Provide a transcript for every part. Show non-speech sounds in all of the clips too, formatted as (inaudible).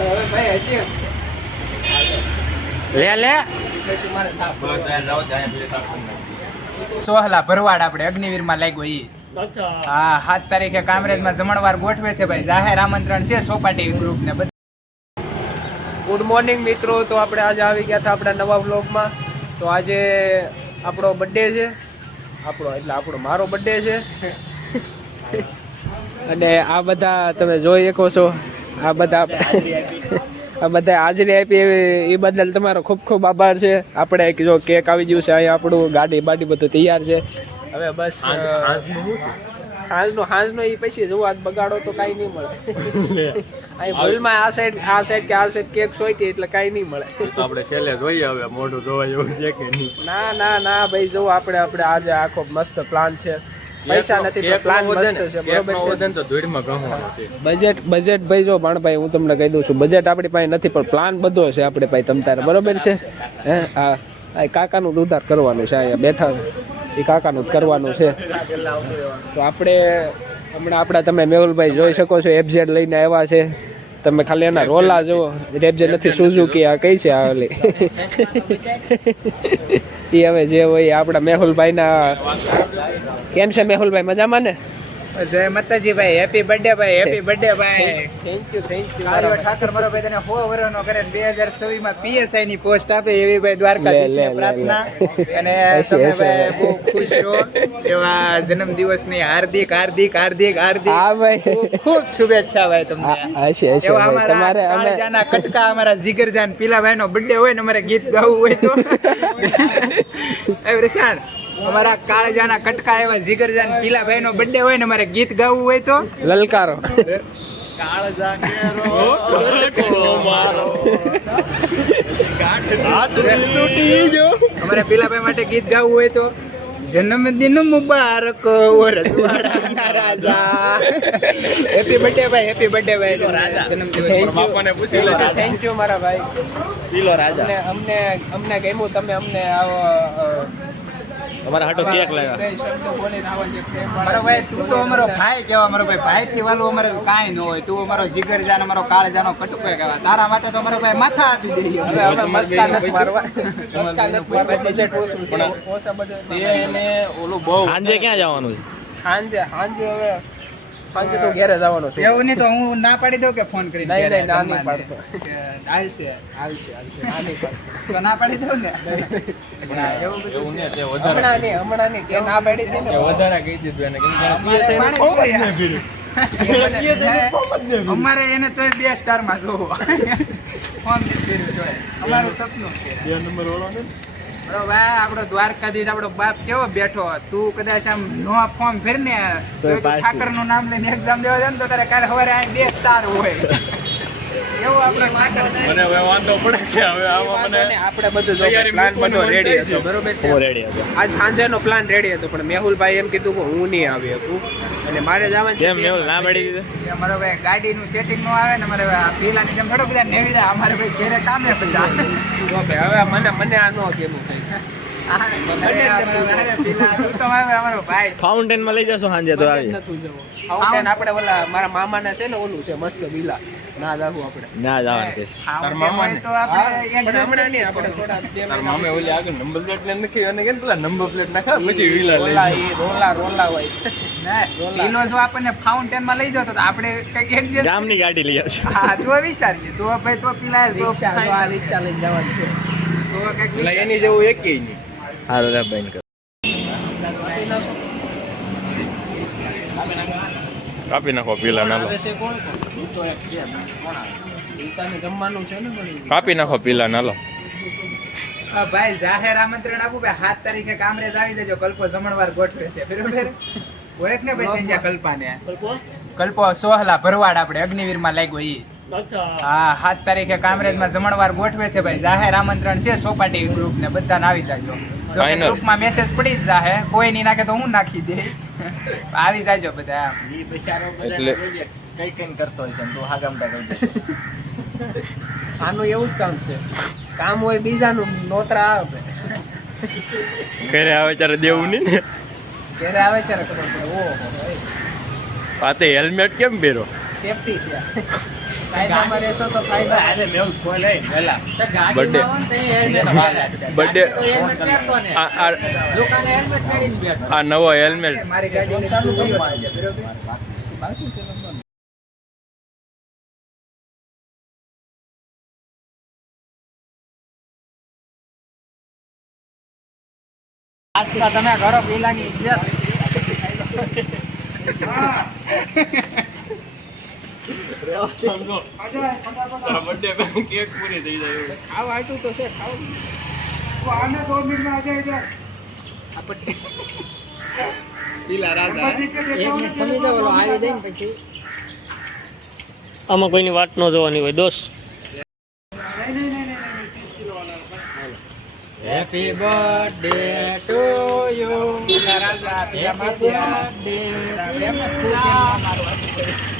હવે ભાઈ હશે લે લે. સોહલા ભરવાડ આપણે અગ્નિવીરમાં લાગ્યો ઈ. હા સાત તારીખે કામરેજમાં જમણવાર ગોઠવે છે ભાઈ. જાહેર આમંત્રણ છે સોપાટી ગ્રુપ ને ગુડ મોર્નિંગ મિત્રો. તો આપણે આજે આવી ગયા હતા આપણા નવા વ્લોગમાં તો આજે આપણો બર્થડે છે. આપણો એટલે આપણો મારો બર્થડે છે. (laughs) અને આ બધા તમે જોઈ શકો છો. આ બધા આ બધા હાજરી આપી એ બદલ તમારો ખૂબ ખૂબ આભાર છે. આપણે જો કેક આવી ગયું છે અહીંયા આપણું ગાડી બાડી બધું તૈયાર છે. હવે બસ હાંજનો હાંજનો એ પછી જોવો આજ બગાડો તો કાંઈ નહીં મળે. અહીં ભૂલમાં આ સાઈડ આ સાઈડ કે આ સાઈડ કેક સોઈતી એટલે કાંઈ નહીં મળે. તો આપણે છેલ્લે જોઈએ હવે મોઢું ધોવા જેવું છે કે નહીં? ના ના ના ભાઈ જો આપણે આપણે આજે આખો મસ્ત પ્લાન છે. પૈસા નથી પ્લાન મસ્ત છે બરોબર તો ધૂળમાં ગમવાનું છે. બજેટ બજેટ ભાઈ જો ભાણભાઈ હું તમને કહી દઉં છું બજેટ આપણી પાસે નથી પણ પ્લાન બધો છે આપણે પાસે તમ બરોબર છે? હે આ આ કાકાનું જ ઉધાર કરવાનું છે અહીંયા બેઠા એ કાકાનું જ કરવાનું છે. તો આપણે હમણાં આપણા તમે મેહુલભાઈ જોઈ શકો છો એફઝેડ લઈને આવ્યા છે. તમે ખાલી એના રોલા જુઓ એફઝેડ નથી સુઝુકી આ કઈ છે આ ઓલી? (laughs) એ હવે જે હોય આપણા મેહુલભાઈના કેમ છે મેહુલભાઈ મજામાં ને? જય માતાજી ભાઈ હેપી બર્થડે ભાઈ હેપી બર્થડે ભાઈ. થેન્ક યુ થેન્ક કાળીઓ ઠાકર મારો ભાઈ તને સો વર્ષનો કરે છવ્વીસમાં પીએસઆઈ ની પોસ્ટ આપે એવી ભાઈ દ્વારકાધીશ લે, લે, લે, પ્રાર્થના. અને (laughs) તમે ભાઈ બહુ ખુશ છો. એવા જન્મ દિવસની હાર્દિક હાર્દિક હાર્દિક હાર્દિક હા ભાઈ. ખૂબ શુભેચ્છા ભાઈ તમને. હશે હશે તમારે અમારા અમે જાના કટકા અમારા જીગરજાન પીલાભાઈ નો બર્થડે હોય ને અમારે ગીત ગાવું હોય તો. (laughs) એ પ્રશાંત. અમારા કાળજાના કટકા એવા જીગરજાન પીલાભાઈ નો બર્થડે હોય ને અમારે ગીત ગાવું હોય તો. લલકારો. અમારે પીલાભાઈ માટે ગીત ગાવું હોય તો જન્મદિન મુબારક ઓ રજવાડાના રાજા. હેપી બર્થડે ભાઈ હેપી બર્થડે ભાઈ. રાજા. જન્મદિવસ બાપાને પૂછી લો થેન્ક યુ મારા ભાઈ પીલો રાજા. અમને અમને અમને ગમ્યું તમે અમને આવો અમારા હાટો કેક લાવ્યા. ભાઈ તું તો અમારો ભાઈ કેવા અમારો ભાઈ ભાઈ થી વાલું અમારે કાંઈ ન હોય. તું અમારો જીગર જાન અમારો કાળજાનો કટકો કહેવા તારા માટે તો અમારો ભાઈ માથા આપી દઈએ. હવે અમે મસ્કા નથી મારવા. મસ્કા નથી મારવા. બજેટ ઓછું છે ઓછા બજેટમાં એને ઓલું બહુ સાંજે ક્યાં જવાનું છે? સાંજે સાંજે હવે સાંજે તો ઘેરે જવાનો છે. એવું નહીં તો હું ના પાડી દઉં કે ફોન કરી નહીં, નહીં, ના નહીં પાડતો. હાલ છે હાલશે હાલશે ના નહીં પાડતો. તો ના પાડી દઉં ને? એવું બધું ને તે વધારે હમણાં નહીં હમણાં નહીં કે ના પાડી દે ને વધારે કહી દીધું એને. કેમ PSI નું જ ને (laughs) ભીડ અમારે એને તો બે સ્ટારમાં જોવો. (laughs) ફોન અમારું સપનું છે. બે નંબર વાળો ને? ભાઈ આપણો દ્વારકાધીશ આપણો બાપ કેવો બેઠો તું કદાચ આમ નો ફોર્મ ફેર ને તો તો તું પાસ ઠાકરનું નામ લઈને એક્ઝામ દેવા જાય ને તો તારે કાલે સવારે આ બે સ્ટાર હોય. એવું આપણે મને હવે વાંધો પડે છે હવે આમાં મને આપણે બધું જો પ્લાન બધો રેડી હતો. બરોબર છે? હું હતો. આજ સાંજેનો પ્લાન રેડી હતો પણ મેહુલભાઈ એમ કીધું કે હું નહીં આવી શકું. અને મારે જવાનું છે મેહુલ ના મળી દીધું. અમારો ભાઈ ગાડીનું સેટિંગ નો આવે ને અમારે આ પેલાની જેમ થોડો બધા નેવી દે અમારે ભાઈ ઘેરે કામે બધા હવે મને મને આ નો કેવું ફાઉન્ટેનમાં લઈ જશો સાંજે તો આવી. ફાઉન્ટેન આપણે ઓલા મારા મામાને છે ને ઓલું છે મસ્ત વિલા ના જાવું આપણે. ના જવાનું છે. ખાવું મામા ને? તો આપણે હમણાં નહીં આપણે થોડા તાર મામે ઓલી આગળ નંબર પ્લેટ ને નથી અને કે પેલા નંબર પ્લેટ નાખા પછી લઈ રોલા રોલા રોલા હોય. ના, જો આપણને ફાઉન્ટેનમાં લઈ જાવ તો આપણે કંઈક adjust ગામની ગાડી લઈ આવશે હા તો વિચારીએ. તો ભાઈ તો પેલા તો રિક્ષા આ રિક્ષા લઈને જવાનું છે. તો કંઈક એની જેવું એક નહીં. હારું રે બેન કરો. કાપી નાખો પેલા ને કાપી નાખો પેલા ના લો ભાઈ જાહેર આમંત્રણ આપું ભાઈ સાત તારીખે કામરેજ આવી જજો કલ્પો જમણવાર ગોઠવે છે બરોબર? ઓળખ ને ભાઈ સંજ્યા કલ્પાને? કલ્પો? સોહલા ભરવાડ આપણે અગ્નિવીરમાં લાગ્યો ઈ. હા સાત તારીખે કામરેજમાં જમણવાર ગોઠવે છે ભાઈ. જાહેર આમંત્રણ છે સોપાટી ગ્રુપ ને બધાને આવી જાજો. જો. ગ્રુપમાં મેસેજ પડી જ જાહે. કોઈ નહીં નાખે તો હું નાખી દે? આવી જાજો બધા એટલે કઈ કઈ કરતો હોય છે તું હાગમતા કહી આનું એવું જ કામ છે. કામ હોય બીજાનું નોતરા આવે ઘરે આવે ત્યારે દેવું નહીં ને? ઘરે આવે ત્યારે ખબર પડે. ઓહો આ તે હેલ્મેટ કેમ પહેરો? સેફટી છે. કાયદામાં રહેશો તો ફાયદા. આજે મેં ખોલે વેલા. આ આ દુકાને helmet પહેરીને બેઠો. આ નવો હેલ્મેટ મારી ગાડી ચાલુ તમે કરો પેલાની ઇજ્જત (laughs) સમજો આ birthday કેક પૂરી થઈ જાય ખાવ આટલું તો છે ખાવ પીલા રાજા સમજી જાવ ઓલો આવી જાય ને પછી આમાં કોઈની વાત ન જોવાની હોય દોસ્ત. Happy birthday to you Happy birthday. Happy birthday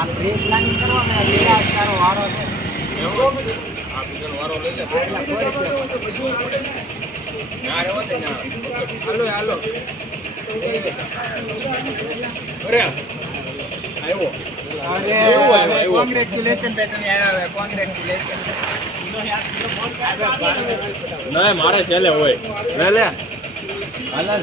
નો ને ને વારો દે આ પ્રી પ્લાનિંગ કરવા મેં વિરાજ તારો વારો છે. હાલો હાલો. આવ્યો અરે કોંગ્રેચ્યુલેશન ભાઈ તમે આવ્યા કોંગ્રેચ્યુલેશન ના મારે છેલ્લે હોય. લે લે હાલ.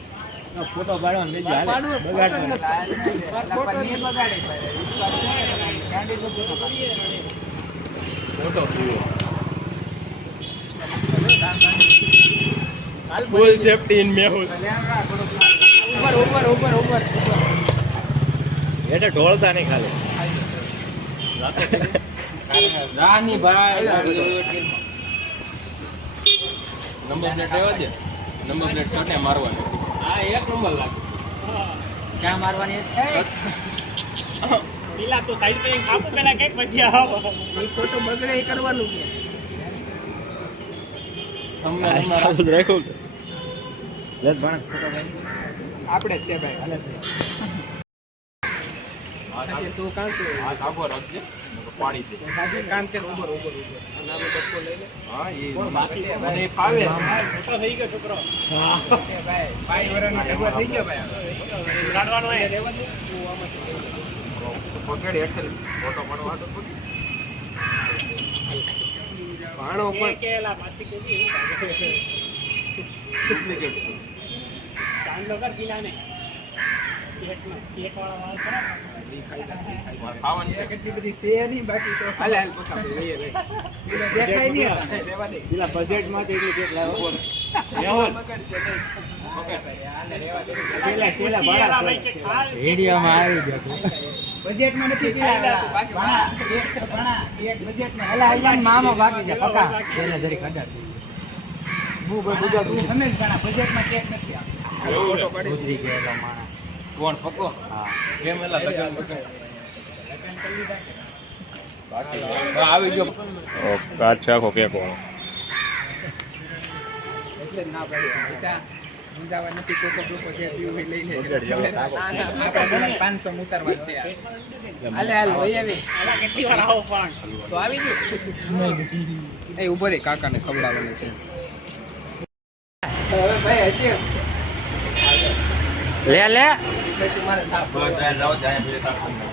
ફોટો પાડવાનો લેજો હાલે. બગાડતો photo full safety in Mehul ઉપર ઉપર ઉપર ઉપર એટલે ઢોળતા નહીં ખાલી. રાની ભાઈ નંબર પ્લેટ આવ્યો છે નંબર પ્લેટ ચોટે મારવાની. આ એક નંબર લાગે. ક્યાં મારવાની છે? પેલા તો સાઈડ પર કાપો પેલા કંઈક પછી આવો. એ ફોટો બગડે એ કરવાનું કે. આપણે છે ભાઈ તું કામ છું હાથ આગો રાખજે પાડી દે કામ કે લઈ લે હા એ મોટો થઈ ગયો છોકરો થઈ ગયો ભાઈ પકડ હેઠળ ફોટો પાડવા તો પકડ. ભાણો પણ કેલા પ્લાસ્ટિક કેવી ડુપ્લિકેટ છે. ચાંદલો કર કિલા ને કેટ વાળા વાળ ખરા બજેટમાં નથી મામા બાકી છે પકા હું ભાઈ બજેટમાં કેક નથી આવતો ગયા છે. કોણ પકો કેમ એલા લગન બગન બાકી હા, આવી ગયો. કાચ આખો કે વાળો. એટલે ના પાડી બેટા મુંજાવા નથી કોકો કોકો જે પીવું લઈ લેજો બગડ જાવ. ના ના આપણે પાંચસો ઉતારવા છે હાલે હાલ લઈ આવી. કેટલી વાર આવો પણ. તો આવી ગયું. એ ઊભો રે કાકાને ખવડાવવાનું છે. હવે ભાઈ હશે. લે લે. પછી મારે સાફ બસ, જાય, જાઓ, જાય, બે તાપ.